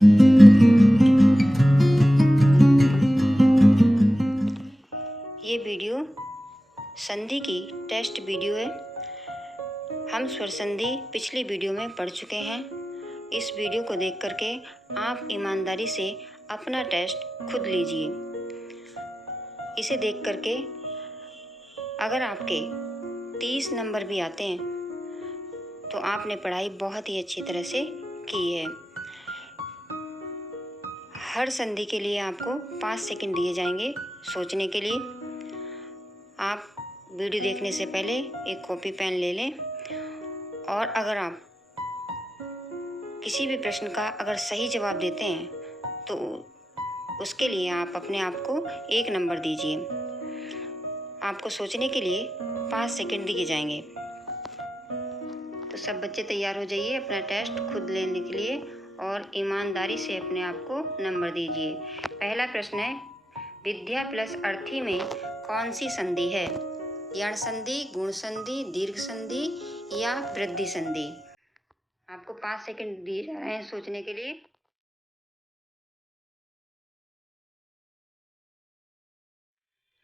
ये वीडियो संधि की टेस्ट वीडियो है। हम स्वर संधि पिछली वीडियो में पढ़ चुके हैं। इस वीडियो को देख करके आप ईमानदारी से अपना टेस्ट खुद लीजिए। इसे देख करके अगर आपके 30 नंबर भी आते हैं तो आपने पढ़ाई बहुत ही अच्छी तरह से की है। हर संधि के लिए आपको 5 सेकंड दिए जाएंगे सोचने के लिए। आप वीडियो देखने से पहले एक कॉपी पेन ले लें और अगर आप किसी भी प्रश्न का अगर सही जवाब देते हैं तो उसके लिए आप अपने आप को 1 नंबर दीजिए। आपको सोचने के लिए 5 सेकंड दिए जाएंगे। तो सब बच्चे तैयार हो जाइए अपना टेस्ट खुद लेने के लिए और ईमानदारी से अपने आप को नंबर दीजिए। पहला प्रश्न है, विद्या प्लस अर्थी में कौन सी संधि है? यण संधि, गुण संधि, दीर्घ संधि या वृद्धि संधि? आपको 5 सेकंड दिए जा रहे हैं सोचने के लिए।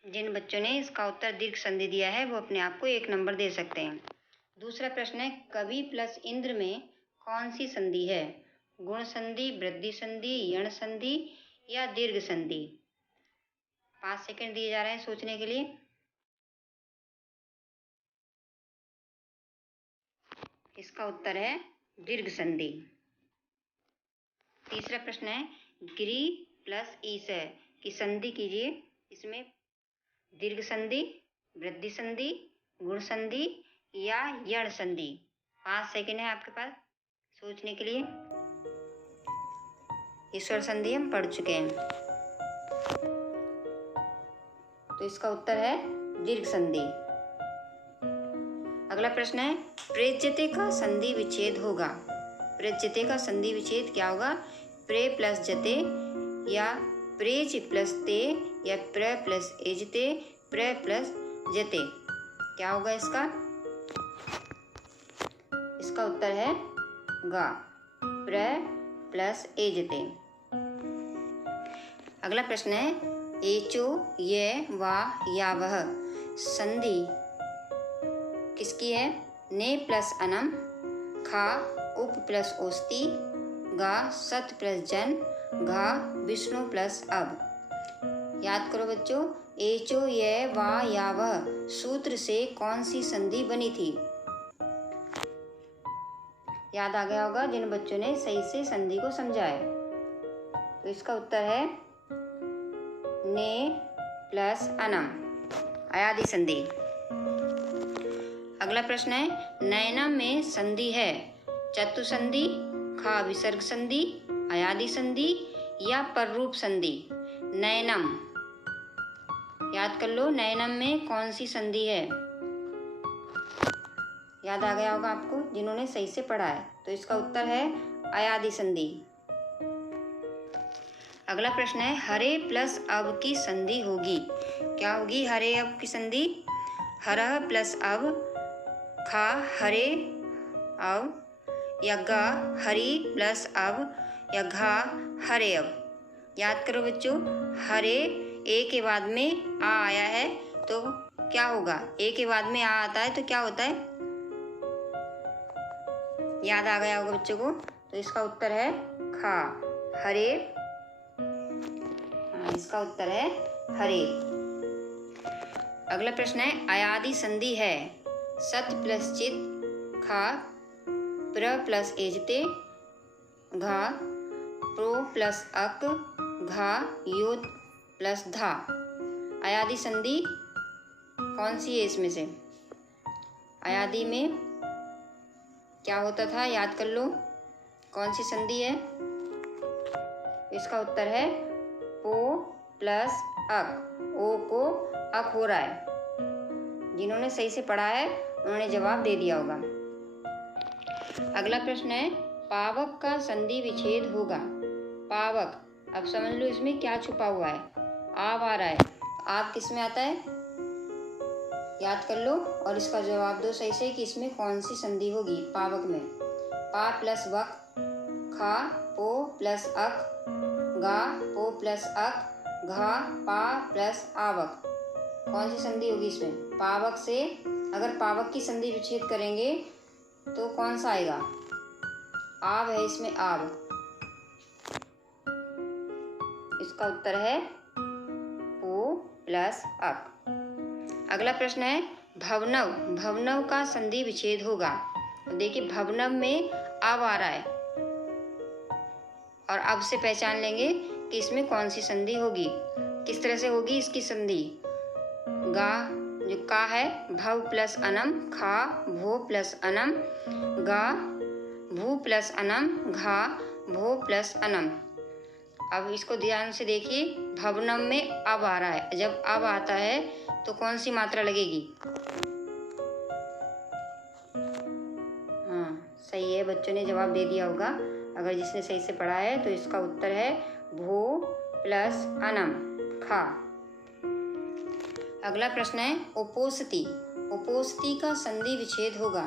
जिन बच्चों ने इसका उत्तर दीर्घ संधि दिया है वो अपने आप को 1 नंबर दे सकते हैं। दूसरा प्रश्न है, कवि प्लस इंद्र में कौन सी संधि है? गुण संधि, वृद्धि संधि, यण संधि या दीर्घ संधि? 5 सेकंड दिए जा रहे हैं सोचने के लिए। इसका उत्तर है दीर्घ संधि। तीसरा प्रश्न है, गिरी प्लस ईश की संधि कीजिए। इसमें दीर्घ संधि, वृद्धि संधि, गुण संधि या यण संधि? 5 सेकंड है आपके पास सोचने के लिए। ईश्वर संधि हम पढ़ चुके हैं, तो इसका उत्तर है दीर्घ संधि। अगला प्रश्न है, प्रेज्यते का संधि विच्छेद होगा। प्रेज्यते का संधि विच्छेद क्या होगा? प्रे प्लस जते या प्रेज प्लस ते या प्र प्लस एजते, प्र प्लस जते? क्या होगा इसका? इसका उत्तर है गा, प्र प्लस एजते। अगला प्रश्न है, एचो ये वा या वह संधि किसकी है? ने प्लस अनम, खा उप प्लस ओस्ती, गा सत प्लस जन, घा विष्णु प्लस अब। याद करो बच्चों, एचो ये वा या वह सूत्र से कौन सी संधि बनी थी? याद आ गया होगा जिन बच्चों ने सही से संधि को समझा है। तो इसका उत्तर है ने प्लस अनम, अयादि संधि। अगला प्रश्न है, नयनम में संधि है चतु संधि, खा विसर्ग संधि, अयादि संधि या पररूप संधि? नयनम, याद कर लो नयनम में कौन सी संधि है? याद आ गया होगा आपको जिन्होंने सही से पढ़ा है। तो इसका उत्तर है अयादि संधि। अगला प्रश्न है, हरे प्लस अब की संधि होगी। क्या होगी हरे अब की संधि? हरह प्लस अब, खा हरे अब या गा हरी प्लस अब या घा हरे अब? याद करो बच्चों, हरे ए के बाद में आ आया है तो क्या होगा? ए के बाद में आ आता है तो क्या होता है? याद आ गया होगा बच्चों को। तो इसका उत्तर है खा, हरे। इसका उत्तर है हरे। अगला प्रश्न है, अयादि संधि है सत प्लस चित, खा प्र प्लस एजते, घा प्रो प्लस अक, घा योद प्लस धा। अयादि संधि कौन सी है इसमें से? अयादि में क्या होता था? याद कर लो कौन सी संधि है? इसका उत्तर है ओ प्लस अक। ओ को अक हो रहा है। जिन्होंने सही से पढ़ा है उन्होंने जवाब दे दिया होगा। अगला प्रश्न है, पावक का संधि विच्छेद होगा। पावक, अब समझ लो इसमें क्या छुपा हुआ है। आव आ रहा है, आव किस में आता है? याद कर लो और इसका जवाब दो सही से कि इसमें कौन सी संधि होगी पावक में। पा प्लस वक, खा पो प्लस अक, गा पो प्लस अक, घा पा प्लस आवक। कौन सी संधि होगी इसमें? पावक से अगर पावक की संधि विच्छेद करेंगे तो कौन सा आएगा? आव है इसमें, आव। इसका उत्तर है पो प्लस अक। अगला प्रश्न है भवनव। भवनव का संधि विच्छेद होगा। देखिए भवनव में अब आ रहा है और अब से पहचान लेंगे कि इसमें कौन सी संधि होगी। किस तरह से होगी इसकी संधि? गा जो का है, भव प्लस अनम, खा भो प्लस अनम, गा भू प्लस अनम, घा भो प्लस अनम। अब इसको ध्यान से देखिए, भवनम में अब आ रहा है। जब अब आता है तो कौन सी मात्रा लगेगी? हाँ सही है, बच्चों ने जवाब दे दिया होगा अगर जिसने सही से पढ़ा है। तो इसका उत्तर है भो प्लस अनम, खा। अगला प्रश्न है उपोस्ती। उपोस्ती का संधि विच्छेद होगा।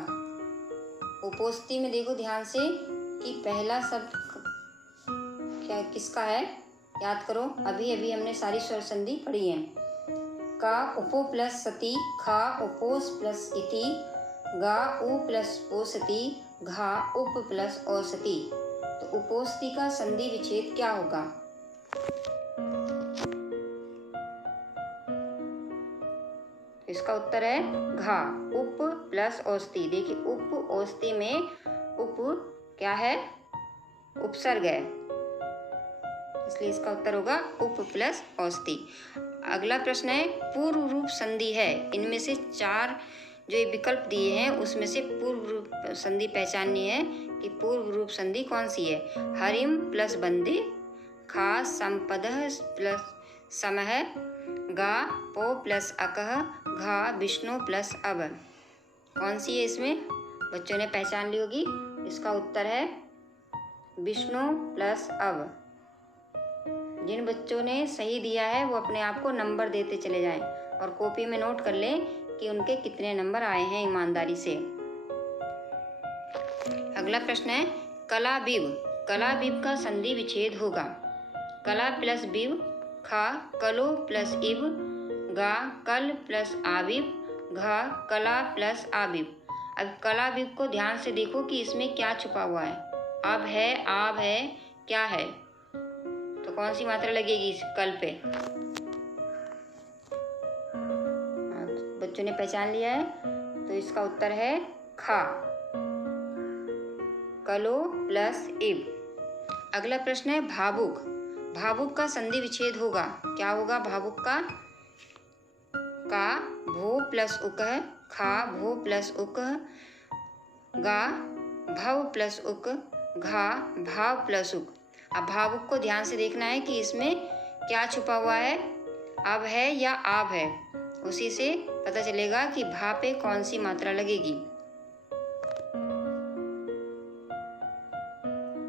उपोस्ती में देखो ध्यान से कि पहला शब्द क्या किसका है, याद करो। अभी अभी हमने सारी स्वर संधि पढ़ी है। का उपो प्लस सती, खा उपोस प्लस इति, गा उ प्लस ओसती, घा उप प्लस औसती। तो उपोस्ती का संधि विच्छेद क्या होगा? इसका उत्तर है घा, उप प्लस औस्ती। देखिए उप औस्ती में उप क्या है? उपसर्ग है, इसलिए इसका उत्तर होगा उप प्लस औस्ती। अगला प्रश्न है पूर्व रूप संधि है। इनमें से 4 जो ये विकल्प दिए हैं उसमें से पूर्व रूप संधि पहचाननी है कि पूर्व रूप संधि कौन सी है। हरिम प्लस बंदी, खा संपदः प्लस समः, गा पो प्लस अकह, घा विष्णु प्लस अब। कौन सी है इसमें? बच्चों ने पहचान ली होगी। इसका उत्तर है विष्णु प्लस अब। जिन बच्चों ने सही दिया है वो अपने आप को नंबर देते चले जाएं और कॉपी में नोट कर लें कि उनके कितने नंबर आए हैं ईमानदारी से। अगला प्रश्न है कला बीव। कला बीव का संधि विच्छेद होगा। कला प्लस बीव, खा कलो प्लस इव, गा कल प्लस आविव, घा कला प्लस आविव। अब कला बीव को ध्यान से देखो कि इसमें क्या छुपा हुआ है। अब है, आब है, क्या है? तो कौन सी मात्रा लगेगी इस कल पे? बच्चों ने पहचान लिया है तो इसका उत्तर है खा, कलो प्लस इव। अगला प्रश्न है भावुक। भावुक का संधि विच्छेद होगा। क्या होगा भावुक का? का भो प्लस उकह, खा भो प्लस उकह, गा भव प्लस उक, घा भाव प्लस उक। अब भावुक को ध्यान से देखना है कि इसमें क्या छुपा हुआ है, अब है या आब है। उसी से पता चलेगा कि भा पे कौन सी मात्रा लगेगी।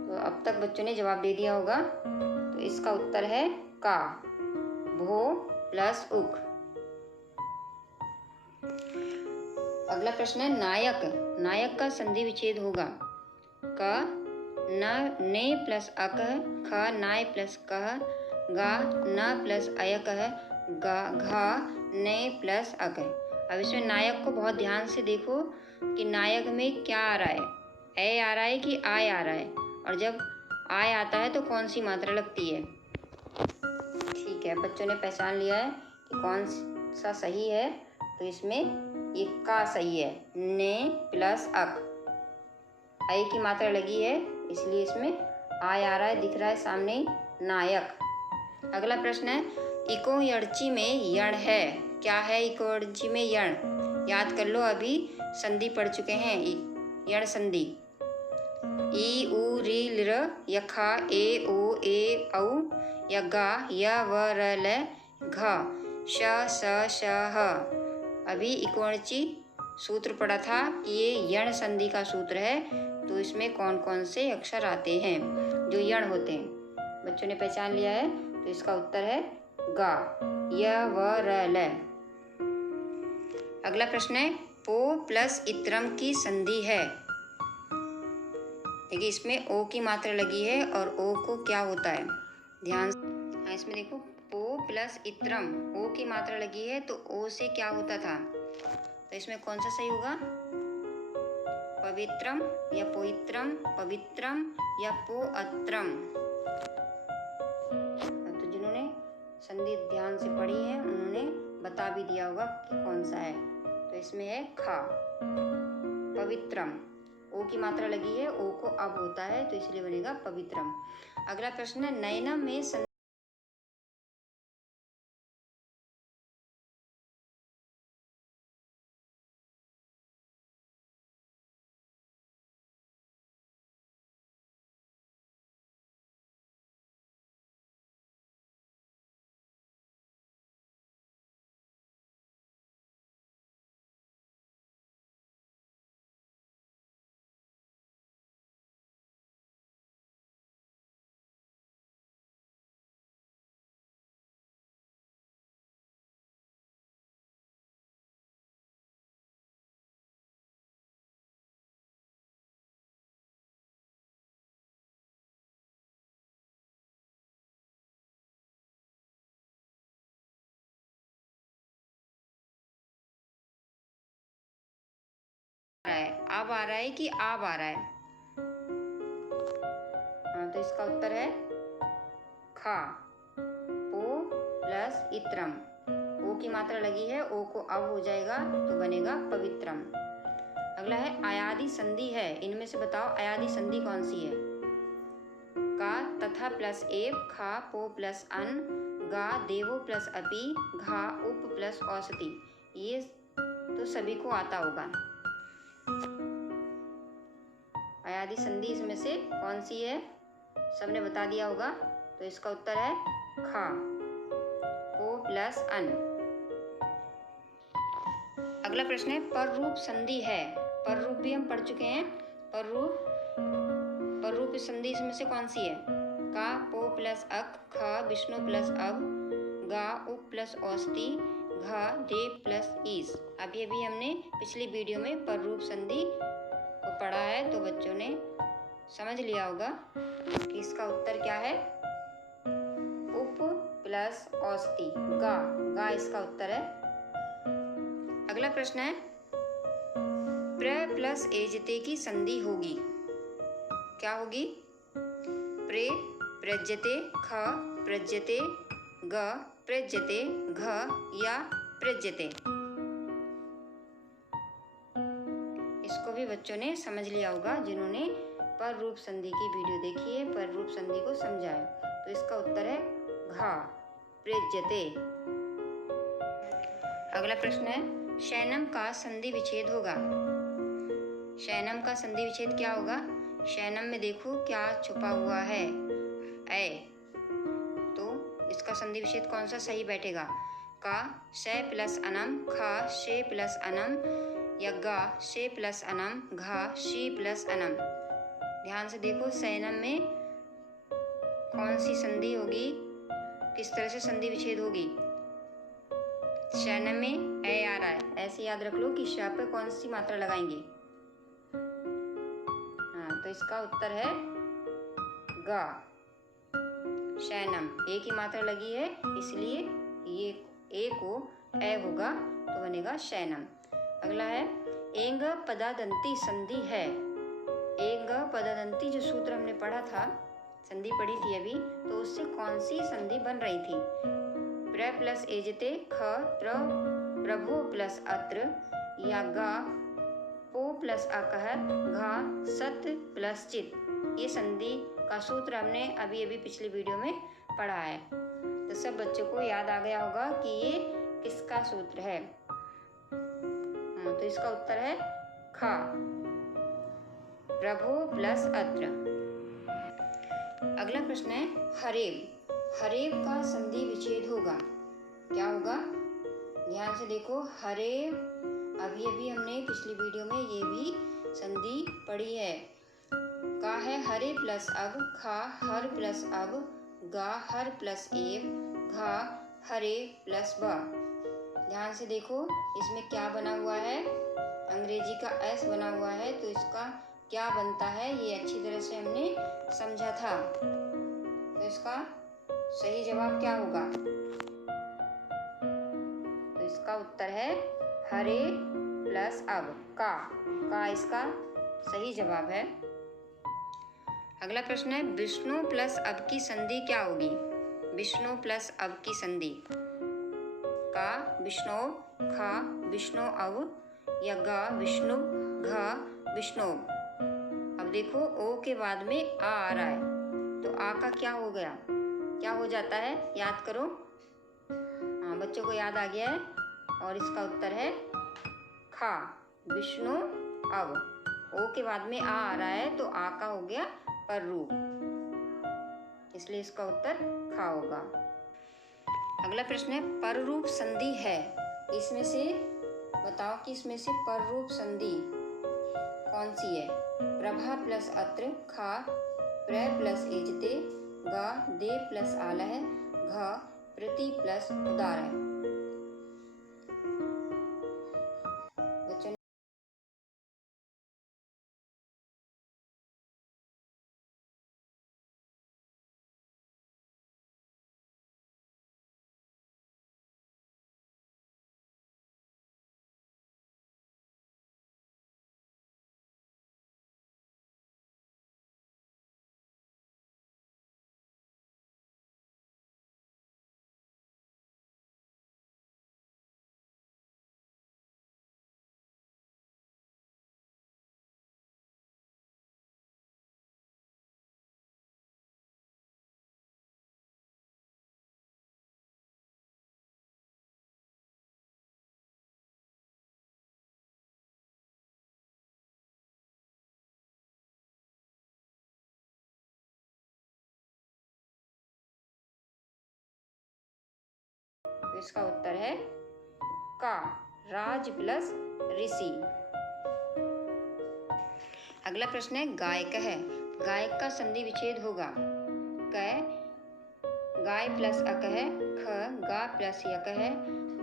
तो अब तक बच्चों ने जवाब दे दिया होगा। तो इसका उत्तर है का, भो प्लस उक। अगला प्रश्न है नायक। नायक का संधि विच्छेद होगा। क न ने प्लस अकह, ख नाय प्लस कह, गा न प्लस अयकह, गा घा ने प्लस अकह। अब इसमें नायक को बहुत ध्यान से देखो कि नायक में क्या आ रहा है, ए आ रहा है कि आय आ रहा है। और जब आय आता है तो कौन सी मात्रा लगती है। ठीक है, बच्चों ने पहचान लिया है कि कौन सा सही है। तो इसमें ये का सही है। ने प्लस अक, आई की मात्रा लगी है इसलिए इसमें आय आ रहा है, दिख रहा है सामने नायक। अगला प्रश्न है इको यणची में यण है। क्या है इको यणची में यण? याद कर लो, अभी संधि पढ़ चुके हैं यण संधि। ई उ री लिर, यखा ए ओ ए औ, यगा य व र ल, घ श स श ह। अभी इकोणची सूत्र पढ़ा था कि ये यण संधि का सूत्र है। तो इसमें कौन कौन से अक्षर आते हैं जो यण होते हैं। बच्चों ने पहचान लिया है तो इसका उत्तर है गा, य व र ल। अगला प्रश्न है पो प्लस इत्रम की संधि है। देखिए इसमें ओ की मात्रा लगी है और ओ को क्या होता है ध्यान से। हाँ इसमें देखो पो प्लस इत्रम, ओ की मात्रा लगी है तो ओ से क्या होता था, तो इसमें कौन सा सही होगा, पवित्रम या पोइत्रम, पवित्रम या पोअत्रम। तो जिन्होंने संधि ध्यान से पढ़ी है उन्होंने बता भी दिया होगा कि कौन सा है। तो इसमें है खा, पवित्रम, ओ की मात्रा लगी है, ओ को अब होता है तो इसलिए बनेगा पवित्रम। अगला प्रश्न है नयनम में अब आ रहा है कि आप आ रहा है। हाँ तो इसका उत्तर है खा, पो प्लस इत्रम, ओ की मात्रा लगी है, ओ को अब हो जाएगा तो बनेगा पवित्रम। अगला है अयादि संधि है, इनमें से बताओ अयादि संधि कौन सी है। का तथा प्लस एव, खा पो प्लस अन, गा देवो प्लस अपि, घा उप प्लस औषधि। ये तो सभी को आता होगा। अयादि संधि इसमें से कौन सी है, सबने बता दिया होगा। तो इसका उत्तर है खा, ओ प्लस अन। अगला प्रश्न है पर रूप संधि है, पर रूप भी हम पढ़ चुके हैं। पर रूप संधि इसमें से कौन सी है, का पो प्लस अक, खा विष्णु प्लस अब, गा उप प्लस औषधि, घा देव प्लस ईस। अभी अभी हमने पिछली वीडियो में पर रूप संधि को पढ़ा है तो बच्चों ने समझ लिया होगा कि इसका उत्तर क्या है, उप प्लस औषधि, गा इसका उत्तर है। अगला प्रश्न है प्र प्लस एजते की संधि होगी, क्या होगी, प्रे प्रज्यते, ख प्रज्यते, ग प्रज्यते, घ या प्रज्यते। इसको भी बच्चों ने समझ लिया होगा जिन्होंने पर रूप संधि की वीडियो देखी है, पर रूप संधि को समझा है। तो इसका उत्तर है घा, प्रज्यते। अगला प्रश्न है शयनम का संधि विच्छेद होगा, शयनम का संधि विच्छेद क्या होगा। शयनम में देखो क्या छुपा हुआ है, ए, तो इसका संधि विच्छेद कौन सा सही बैठेगा, का शे प्लस अनम, खा शे प्लस अनम, या गा शे प्लस अनम, घा शी प्लस अनम। ध्यान से देखो शयनम में कौन सी संधि होगी, किस तरह से संधि विच्छेद होगी। शयनम में ए आ रहा है, ऐसे याद रख लो कि श पे कौन सी मात्रा लगाएंगे। हाँ तो इसका उत्तर है गा, शयनम, ए की मात्रा लगी है इसलिए ये ए को ए होगा तो बनेगा शयनम। अगला है एंग पदादंती संधि है, एंग पदादंती जो सूत्र हमने पढ़ा था, संधि पढ़ी थी अभी, तो उससे कौन सी संधि बन रही थी। प्र प्लस एजते, ख प्रभो प्लस अत्र, या गा पो प्लस अकह, घा सत प्लस चित। ये संधि का सूत्र हमने अभी अभी पिछली वीडियो में पढ़ा है। तो सब बच्चों को याद आ गया होगा कि ये किसका सूत्र है। तो इसका उत्तर है खा, प्रभो प्लस अत्र। अगला प्रश्न है हरेव, हरेव का संधि विच्छेद होगा, क्या होगा। ध्यान से देखो हरेव, अभी अभी हमने पिछली वीडियो में ये भी संधि पढ़ी है। का है हरे प्लस अब, खा हर प्लस अब, गा हर प्लस एव, घा हरे प्लस ब। ध्यान से देखो इसमें क्या बना हुआ है, अंग्रेजी का एस बना हुआ है तो इसका क्या बनता है, ये अच्छी तरह से हमने समझा था। तो इसका सही जवाब क्या होगा? तो इसका उत्तर है हरे प्लस अब, का इसका सही जवाब है। अगला प्रश्न है विष्णु प्लस अब की संधि क्या होगी? विष्णु प्लस अब की संधि, का विष्णु, खा विष्णु अब, या गा विष्णु, घा विष्णु। अब देखो ओ के बाद में आ रहा है, तो आ का क्या हो गया, क्या हो जाता है, याद करो। हाँ, बच्चों को याद आ गया है, और इसका उत्तर है खा विष्णु अब। ओ के बाद में आ रहा है, तो आ का हो गया पर रूप, इसलिए इसका उत्तर खा होगा। अगला प्रश्न है पररूप संधि है, इसमें से बताओ कि इसमें से पररूप संधि कौन सी है? प्रभा प्लस अत्र, खा प्र प्लस एजते, गा दे प्लस आलह, घा प्रति प्लस उदार है। बच्चों तो इसका उत्तर है का राज प्लस ऋषि। अगला प्रश्न है गायक है, गायक का संधि विच्छेद होगा। क गाय प्लस अक है, ख गा प्लस यक है,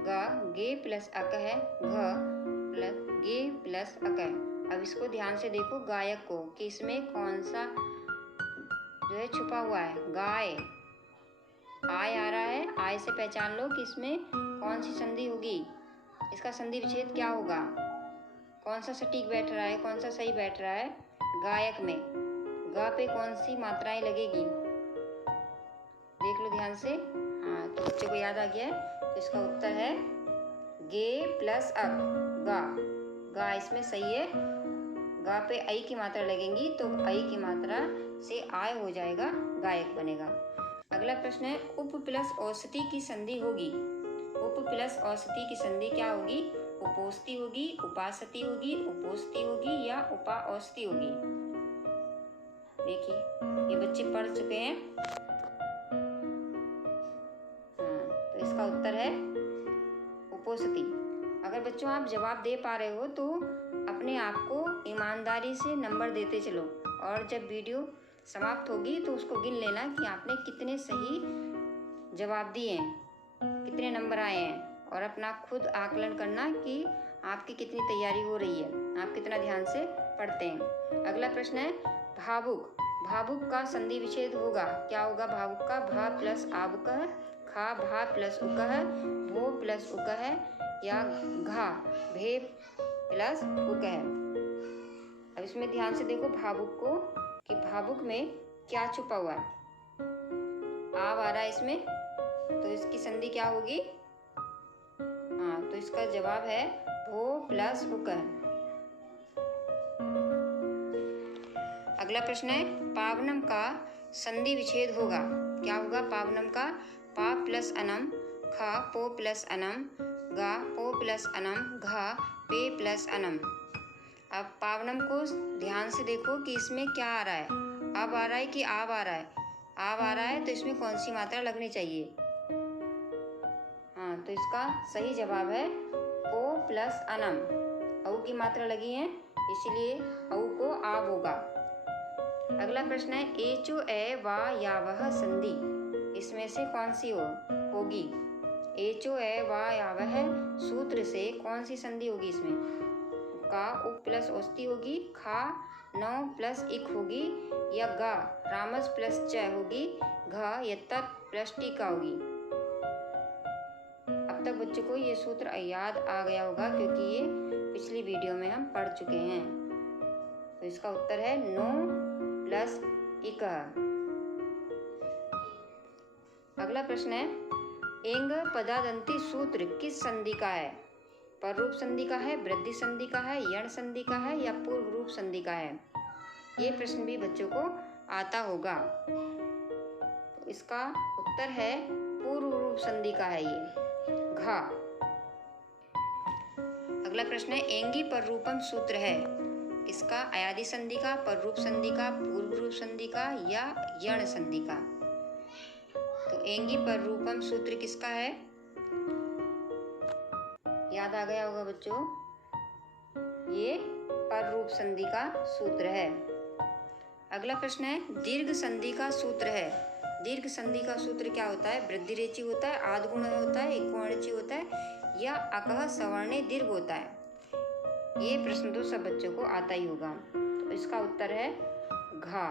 गा गे प्लस अक है, घ प्लस गे प्लस अक है। अब इसको ध्यान से देखो गायक को, कि इसमें कौन सा जो है छुपा हुआ है। गाय आय आ रहा है, आय से पहचान लो कि इसमें कौन सी संधि होगी, इसका संधि विच्छेद क्या होगा, कौन सा सटीक बैठ रहा है, कौन सा सही बैठ रहा है। गायक में गा पे कौन सी मात्राएं लगेगी, देख लो ध्यान से। हाँ, तो बच्चे को याद आ गया है, तो इसका उत्तर है गे प्लस अक, गा। गा इसमें सही है, गा पे आई की मात्रा लगेंगी, तो आई की मात्रा से आय हो जाएगा, गायक बनेगा। अगला प्रश्न है उप प्लस औषधि की संधि होगी। उप प्लस औषधि की संधि क्या होगी? उपोस्ति होगी, उपासति होगी, उपोस्ति होगी, या उपा औषधि होगी। देखिए ये बच्चे पढ़ चुके हैं। तो इसका उत्तर है उपोस्ति। अगर बच्चों आप जवाब दे पा रहे हो तो अपने आप को ईमानदारी से नंबर देते चलो, और जब वीडियो समाप्त होगी तो उसको गिन लेना कि आपने कितने सही जवाब दिए हैं, कितने नंबर आए हैं, और अपना खुद आकलन करना कि आपकी कितनी तैयारी हो रही है, आप कितना ध्यान से पढ़ते हैं। अगला प्रश्न है भावुक। भावुक का संधि विच्छेद होगा, क्या होगा भावुक का? भा प्लस आबुक, खा भा प्लस उक, भो प्लस उक है, या घा भे प्लस उक है। अब इसमें ध्यान से देखो भावुक को, कि भावुक में क्या छुपा हुआ है। आव आ रहा है इसमें, तो इसकी संधि क्या होगी? हाँ, तो इसका जवाब है भो प्लस उक। अगला प्रश्न है पावनम का संधि विच्छेद होगा, क्या होगा पावनम का? पा प्लस अनम, खा पो प्लस अनम, गा पो प्लस अनम, घा पे प्लस अनम। अब पावनम को ध्यान से देखो कि इसमें क्या आ रहा है, अब आ रहा है कि आव आ रहा है? आव आ रहा है, तो इसमें कौन सी मात्रा लगनी चाहिए? हाँ, तो इसका सही जवाब है पो प्लस अनम। औ की मात्रा लगी है, इसलिए औ को आव होगा। अगला प्रश्न है एचो ए वा या वह संधि, इसमें से कौन सी होगी? एचो ए वा या वह सूत्र से कौन सी संधि होगी? इसमें का उप प्लस औषधि होगी, खा नौ प्लस इक होगी या गा, रामस प्लस च होगी घा, या तत् प्लस टीका होगी। अब तक बच्चों को ये सूत्र याद आ गया होगा क्योंकि ये पिछली वीडियो में हम पढ़ चुके हैं। तो इसका उत्तर है नो प्लस इक। अगला प्रश्न है एंग पदादंती सूत्र किस संधि का है? पर रूप संधि का है, वृद्धि संधि का है, यण संधि का है, या पूर्व रूप संधि का है? ये प्रश्न भी बच्चों को आता होगा। तो इसका उत्तर है पूर्व रूप संधि का है ये, घा। अगला प्रश्न है एंगी पर रूपम सूत्र है किसका? अयादि संधि का, पर रूप संधि का, पूर्व रूप संधि का, या यण संधि का? तो एंगी पर रूपम सूत्र किसका है? याद आ गया होगा बच्चों, ये पर रूप संधि का सूत्र है। अगला प्रश्न है दीर्घ संधि का सूत्र है। दीर्घ संधि का सूत्र क्या होता है? वृद्धि रेचि होता है, आद्गुण होता है, इक्वणिचि होता है, या अकह सवर्णे दीर्घ होता है? ये प्रश्न तो सब बच्चों को आता ही होगा। तो इसका उत्तर है घा,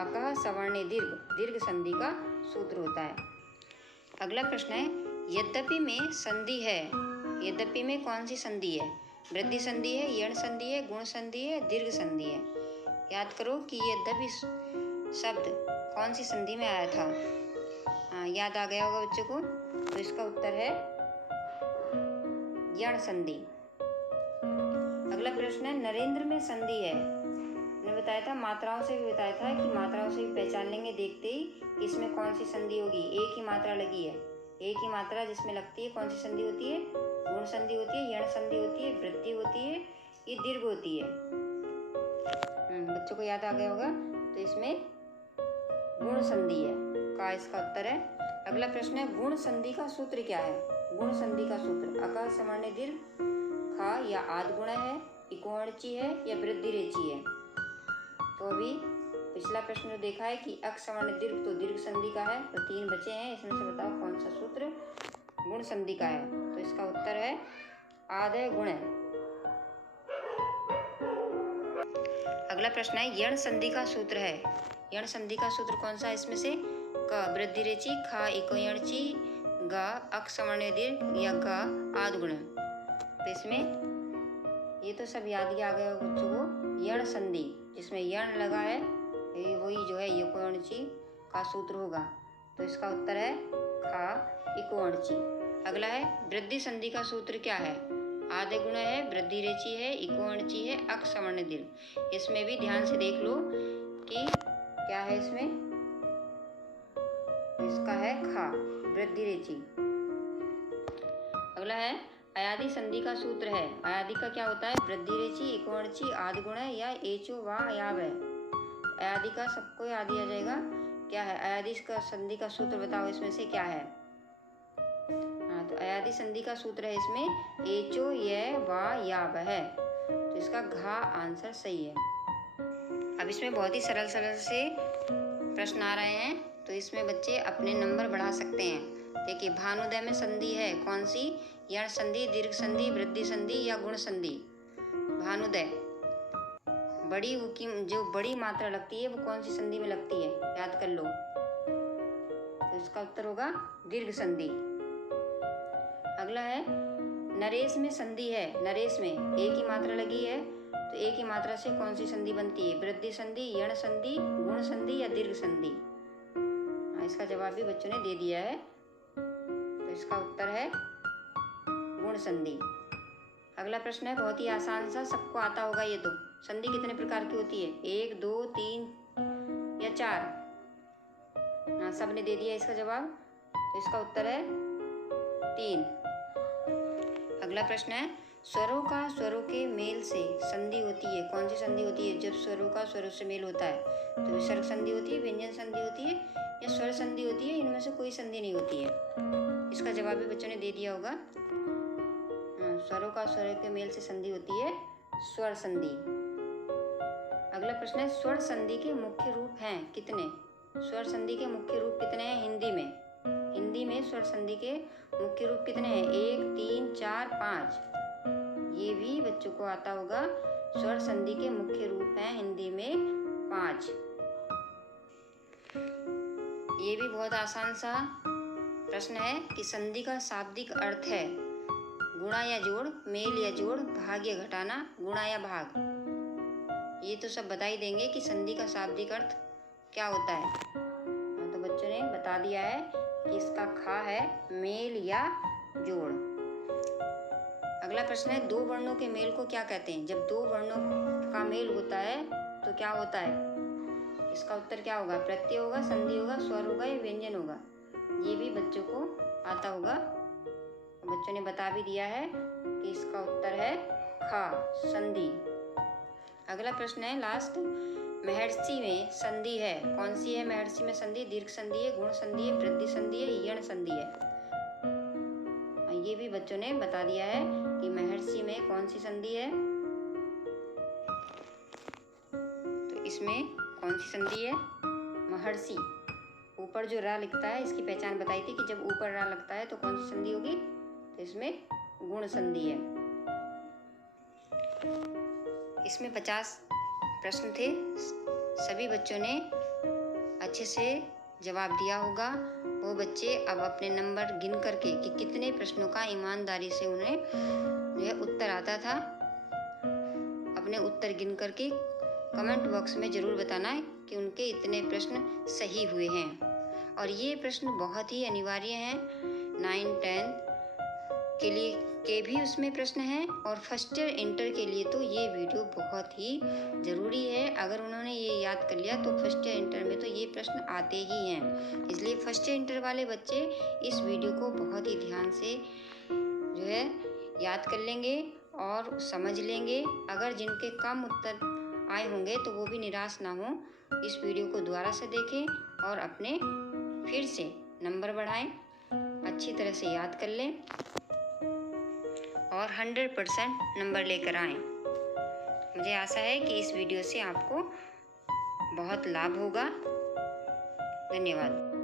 अकह सवर्णे दीर्घ, दीर्घ संधि का सूत्र होता है। अगला प्रश्न है यद्यपि में संधि है। यद्यपि में कौन सी संधि है? वृद्धि संधि है, यण संधि है, गुण संधि है, दीर्घ संधि है? याद करो कि यद्यपि शब्द कौन सी संधि में आया था। हाँ, याद आ गया होगा बच्चों को। तो इसका उत्तर है यण संधि। अगला प्रश्न है नरेंद्र में संधि है। मैंने बताया था, मात्राओं से भी बताया था कि मात्राओं से भी पहचान लेंगे देखते ही कि इसमें कौन सी संधि होगी। एक ही मात्रा लगी है, एक ही मात्रा जिसमें लगती है, कौन सी संधि होती है? गुण संधि होती है, यण संधि होती है, वृद्धि होती है, ये दीर्घ होती है। बच्चों को याद आ गया होगा। तो इसमें गुण संधि है का इसका उत्तर है। अगला प्रश्न है गुण संधि का सूत्र क्या है? गुण संधि का सूत्र अकह सवर्णे दीर्घ, खा या आद्गुण है, इकोणची है, या वृद्धि रेचि है? तो अभी पिछला प्रश्न जो देखा है कि अक सवर्ण दीर्घ तो दीर्घ संधि का है, तो 3 बचे हैं। इसमें से बताओ कौन सा सूत्र गुण संधि का है? तो इसका उत्तर है आधे गुण। अगला प्रश्न है यण संधि का सूत्र है। यण संधि का सूत्र कौन सा है इसमें से? क वृद्धि रेचि, खा इकोणची, गा अक सवर्ण दीर्घ, या गा आद्गुण? तो इसमें ये तो सब याद ही आ गया बच्चों को। यण संधि जिसमें यण लगा है वही जो है इकोणची का सूत्र होगा। तो इसका उत्तर है खा इकोणची। अगला है वृद्धि संधि का सूत्र क्या है? आधे गुण है, वृद्धि रेचि है, इकोणची है, अक सवर्ण दीर्घ। इसमें भी ध्यान से देख लो कि क्या है इसमें। इसका है खा, वृद्धि रेचि। अगला है अयादि संधि का सूत्र है। अयादि का क्या होता है? वृद्धि रेचि, इकोणची, आद्गुण है, या एचो वा याव है? अयादि का सबको याद दिया जाएगा। क्या है अयादि का संधि का सूत्र? बताओ इसमें से क्या है? हाँ, तो अयादि संधि का सूत्र है इसमें एचो य वा याव है। तो इसका घा आंसर सही है। अब इसमें बहुत ही सरल सरल से प्रश्न आ रहे हैं, तो इसमें बच्चे अपने नंबर बढ़ा सकते हैं। देखिए भानुदय में संधि है कौन सी? यण संधि, दीर्घ संधि, वृद्धि संधि, या गुण संधि? भानुदय बड़ी की जो बड़ी मात्रा लगती है वो कौन सी संधि में लगती है? याद कर लो। तो इसका उत्तर होगा दीर्घ संधि। अगला है नरेश में संधि है। नरेश में एक ही मात्रा लगी है, तो एक ही मात्रा से कौन सी संधि बनती है? वृद्धि संधि, यण संधि, गुण संधि, या दीर्घ संधि? इसका जवाब भी बच्चों ने दे दिया है। तो इसका उत्तर है गुण संधि। अगला प्रश्न है बहुत ही आसान सा, सबको आता होगा ये तो। संधि कितने प्रकार की होती है? 1, 2, 3 या 4? हाँ, सबने दे दिया इसका जवाब। तो इसका उत्तर है 3। अगला प्रश्न है स्वरों का स्वरों के मेल से संधि होती है। कौन सी संधि होती है जब स्वरों का स्वरों से मेल होता है? तो विसर्ग संधि होती है, व्यंजन संधि होती है, या स्वर संधि होती है? इनमें से कोई संधि नहीं होती है। इसका जवाब भी बच्चों ने दे दिया होगा। स्वरों का स्वरों के मेल से संधि होती है स्वर संधि। अगला प्रश्न है स्वर संधि के मुख्य रूप हैं कितने? स्वर संधि के मुख्य रूप कितने हैं हिंदी में? हिंदी में स्वर संधि के मुख्य रूप कितने हैं? 1, 3, 4, 5। ये भी बच्चों को आता होगा। स्वर संधि के मुख्य रूप हैं हिंदी में 5। ये भी बहुत आसान सा प्रश्न है कि संधि का शाब्दिक अर्थ है गुणा या जोड़, मेल या जोड़, भाग या घटाना, गुणा या भाग। ये तो सब बता ही देंगे कि संधि का शाब्दिक अर्थ क्या होता है। तो बच्चों ने बता दिया है कि इसका खा है मेल या जोड़। अगला प्रश्न है दो वर्णों के मेल को क्या कहते हैं? जब दो वर्णों का मेल होता है तो क्या होता है? इसका उत्तर क्या होगा? प्रत्यय होगा, संधि होगा, स्वर होगा या व्यंजन होगा? ये भी बच्चों को आता होगा। बच्चों ने बता भी दिया है कि इसका उत्तर है खा, संधि। अगला प्रश्न है लास्ट, महर्षि में संधि है, कौन सी है महर्षि में संधि? दीर्घ संधि है, गुण संधि है, वृद्धि संधि है, यण संधि है। ये भी बच्चों ने बता दिया है कि महर्षि में कौन सी संधि है। तो इसमें कौन सी संधि है? महर्षि। ऊपर जो रा लिखता है इसकी पहचान बताई थी कि जब ऊपर रा लगता है तो कौन सी संधि होगी? तो इसमें गुण संधि है। इसमें 50 प्रश्न थे। सभी बच्चों ने अच्छे से जवाब दिया होगा। वो बच्चे अब अपने नंबर गिन करके कि कितने प्रश्नों का ईमानदारी से उन्हें जो है उत्तर आता था, अपने उत्तर गिन करके कमेंट बॉक्स में ज़रूर बताना कि उनके इतने प्रश्न सही हुए हैं। और ये प्रश्न बहुत ही अनिवार्य हैं। 9, 10 के लिए के भी उसमें प्रश्न हैं और फर्स्ट ईयर इंटर के लिए तो ये वीडियो बहुत ही ज़रूरी है। अगर उन्होंने ये याद कर लिया तो फर्स्ट ईयर इंटर में तो ये प्रश्न आते ही हैं। इसलिए फर्स्ट ईयर इंटर वाले बच्चे इस वीडियो को बहुत ही ध्यान से जो है याद कर लेंगे और समझ लेंगे। अगर जिनके कम उत्तर आए होंगे तो वो भी निराश ना हो, इस वीडियो को दोबारा से देखें और अपने फिर से नंबर बढ़ाएं, अच्छी तरह से याद कर लें और 100% नंबर लेकर आएं। मुझे आशा है कि इस वीडियो से आपको बहुत लाभ होगा। धन्यवाद।